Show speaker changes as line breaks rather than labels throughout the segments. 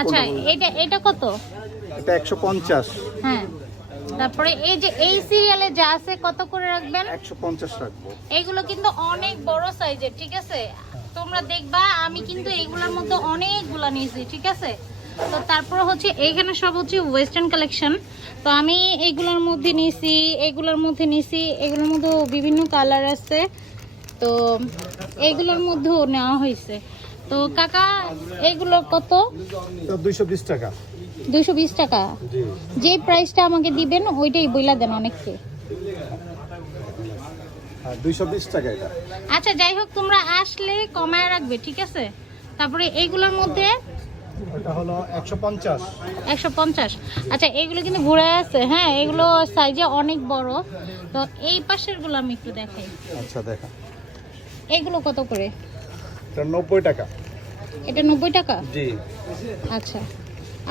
আচ্ছা এটা এটা কত?
এটা একশো পঞ্চাশ।
হ্যাঁ। তারপরে এই যে এই সিরিয়ালে যা আছে কত করে রাখবেন?
একশো পঞ্চাশ রাখব।
এগুলো কিন্তু অনেক বড় সাইজের ঠিক আছে? তোমরা দেখবা আমি কিন্তু এইগুলোর মধ্যে অনেকগুলা নিয়েছি ঠিক আছে? তো তারপর হচ্ছে এইখানে সব হচ্ছে ওয়েস্টার্ন কালেকশন তো আমি এইগুলোর মধ্যে নিয়েছি এগুলোর মধ্যে নিয়েছি এগুলোর মধ্যে বিভিন্ন কালার আছে। তো এইগুলোর মধ্যেও নেওয়া হয়েছে। তো কাকা এইগুলো কত?
দুইশো বিশ টাকা।
দুইশো বিশ টাকা? যে প্রাইসটা আমাকে দিবেন ওইটাই বইলা দেন অনেককে।
হ্যাঁ
আচ্ছা যাই হোক তোমরা আসলে কমায় রাখবে ঠিক আছে? তারপরে এইগুলোর মধ্যে?
এটা হলো একশো পঞ্চাশ।
একশো পঞ্চাশ। আচ্ছা এগুলো কিন্তু ঘুরে আছে হ্যাঁ? এগুলো সাইজে অনেক বড়। তো এই পাশেরগুলো আমি একটু দেখাই।
আচ্ছা দেখা।
এগুলো কত করে?
এটা নব্বই টাকা।
এটা নব্বই টাকা?
জি।
আচ্ছা।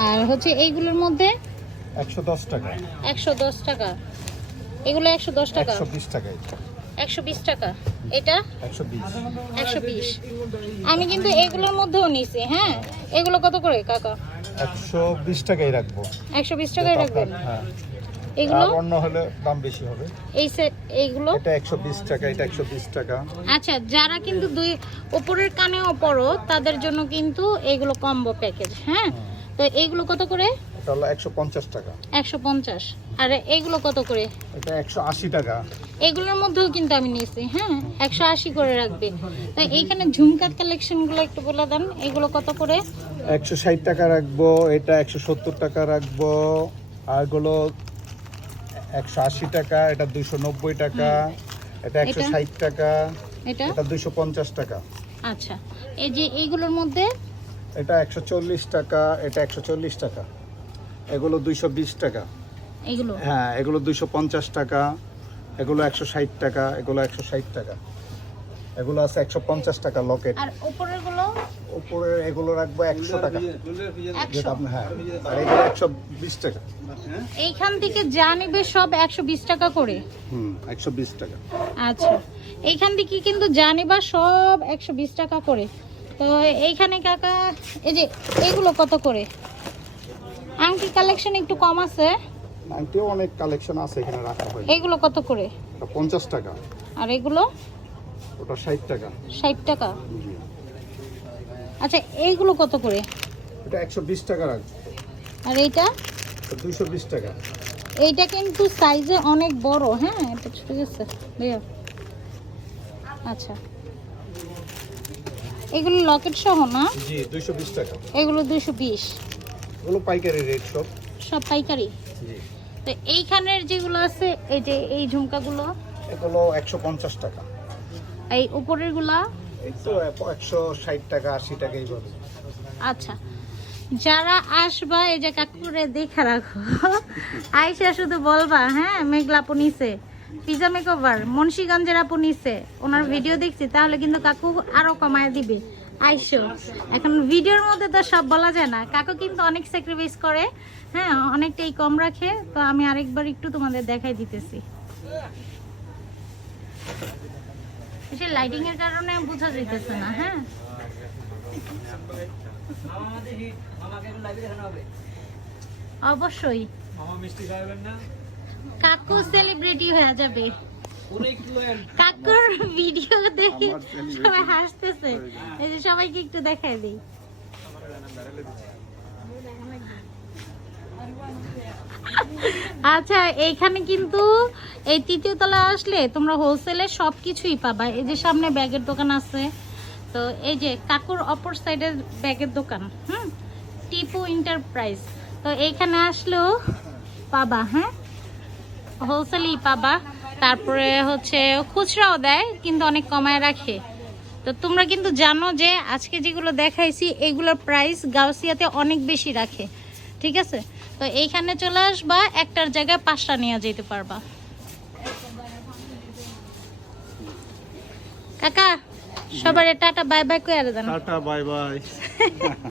আর হচ্ছে এইগুলোর মধ্যে?
একশো দশ টাকা।
একশো দশ টাকা। এগুলো একশো দশ টাকা?
একশো বিশ টাকা
একশো বিশ টাকা। এটা?
একশো বিশ।
আমি কিন্তু এগুলোর মধ্যেও নিয়েছি হ্যাঁ? এগুলো কত করে কাকা?
একশো বিশ টাকাই রাখব।
একশো বিশ টাকায় রাখবেন?
হ্যাঁ।
এগুলো?
অন্য হলে দাম বেশি হবে।
এই সেট এইগুলো?
এটা একশো বিশ টাকা এটা একশো বিশ টাকা।
আচ্ছা যারা কিন্তু দুই উপরের কানেও পড়ো তাদের জন্য কিন্তু এগুলো কম্বো প্যাকেজ হ্যাঁ? তো এইগুলো কত করে?
এটা হলো একশো পঞ্চাশ টাকা।
একশো পঞ্চাশ। আর এইগুলো কত করে?
এটা একশো আশি টাকা।
এগুলোর মধ্যেও কিন্তু আমি নিয়েছি হ্যাঁ? একশো আশি করে রাখবে। তো এইখানে ঝুমকার কালেকশনগুলো একটু বলে দেন এগুলো কত করে?
একশো ষাট টাকা রাখব এটা একশো সত্তর টাকা রাখব। আরগুলো একশো আশি টাকা এটা দুইশো নব্বই টাকা এটা একশো ষাট টাকা
এটা?
দুইশো পঞ্চাশ টাকা।
আচ্ছা এই যে এইগুলোর মধ্যে?
এটা একশো চল্লিশ টাকা এটা একশো চল্লিশ টাকা। এগুলো দুইশো বিশ টাকা।
এগুলো?
হ্যাঁ এগুলো দুইশো পঞ্চাশ টাকা এগুলো একশো ষাট টাকা এগুলো একশো ষাট টাকা। এগুলো আছে একশো পঞ্চাশ টাকা লকেট।
আর উপরেরগুলো
উপরে এগুলো রাখব একশো টাকা। যেটা আপনি হ্যাঁ। আর এগুলো একশো বিশ টাকা।
এইখান থেকে যা নেবে সব একশো বিশ টাকা করে?
হুম একশো বিশ টাকা।
আচ্ছা। এইখান থেকে কিন্তু জানিবা সব একশো বিশ টাকা করে। তো এইখানে কাকা এই যে এগুলো কত করে? আংটি কালেকশন একটু কম আছে।
নাইনটিও অনেক কালেকশন আছে এখানে রাখা হয়
এগুলো কত করে?
এটা পঞ্চাশ টাকা।
আর এগুলো?
ওটা ষাট টাকা।
ষাট টাকা। আচ্ছা এইগুলো কত করে?
এটা একশো বিশ টাকা রাখব
আর এইটা?
দুইশো বিশ টাকা।
এইটা কিন্তু সাইজে অনেক বড় হ্যাঁ? এটা ছোট গেছে। ভাইয়া আচ্ছা। এগুলো লকেট সহ না?
জি দুইশো বিশ টাকা।
এগুলো দুশো বিশ।
এগুলো পাইকারি রেট সব।
সব পাইকারি?
জি।
তো এইখানের যেগুলো আছে এই যে এই ঝুমকাগুলো?
এগুলো একশো পঞ্চাশ টাকা।
এই উপরেরগুলা
এই তো একশো ষাট টাকা আশি টাকা এইভাবে
আচ্ছা। যারা আসবা এই যে কাকুরে দেখে রাখো। আইসা শুধু বলবা হ্যাঁ মেঘলা নিছে পিজা মেকওভার মুন্সিগঞ্জের আপু নিছে ওনার ভিডিও দেখছি তাহলে কিন্তু কাকু আরও কমায় দিবে। আইসো। এখন ভিডিওর মধ্যে তো সব বলা যায় না। কাকু কিন্তু অনেক স্যাক্রিফাইস করে হ্যাঁ অনেকটাই কম রাখে তো আমি আরেকবার একটু তোমাদের দেখাই দিতেছি। সে লাইটিং এর কারণে বোঝা যাইতেছে না হ্যাঁ? অবশ্যই। কাকু সেলিব্রিটি হয়ে যাবে। কাকুর ভিডিও দেখে সবাই হাসতেছে। এই যে সবাইকে একটু দেখাই দিই। আচ্ছা এইখানে কিন্তু এই তৃতীয় তলা আসলে তোমরা হোলসেলে সব কিছুই পাবা। এই যে সামনে ব্যাগের দোকান আছে, তো এই যে কাকুর অপর সাইডের ব্যাগের দোকান, হুম? টিপু এন্টারপ্রাইজ তো এইখানে আসলেও পাবা হ্যাঁ? হোলসেলই পাবা। তারপরে হচ্ছে খুচরাও দেয়, কিন্তু অনেক কমায় রাখে। তো তোমরা কিন্তু জানো যে আজকে যেগুলো দেখাইছি, এগুলোর প্রাইস গাউসিয়াতে অনেক বেশি রাখে। ঠিক আছে? তো এইখানে চলে আসবা, একটার জায়গায় পাঁচটা নিয়ে যেতে পারবা। কাকা সবার টাটা বাই বাই করে দেন।
Tata bye bye.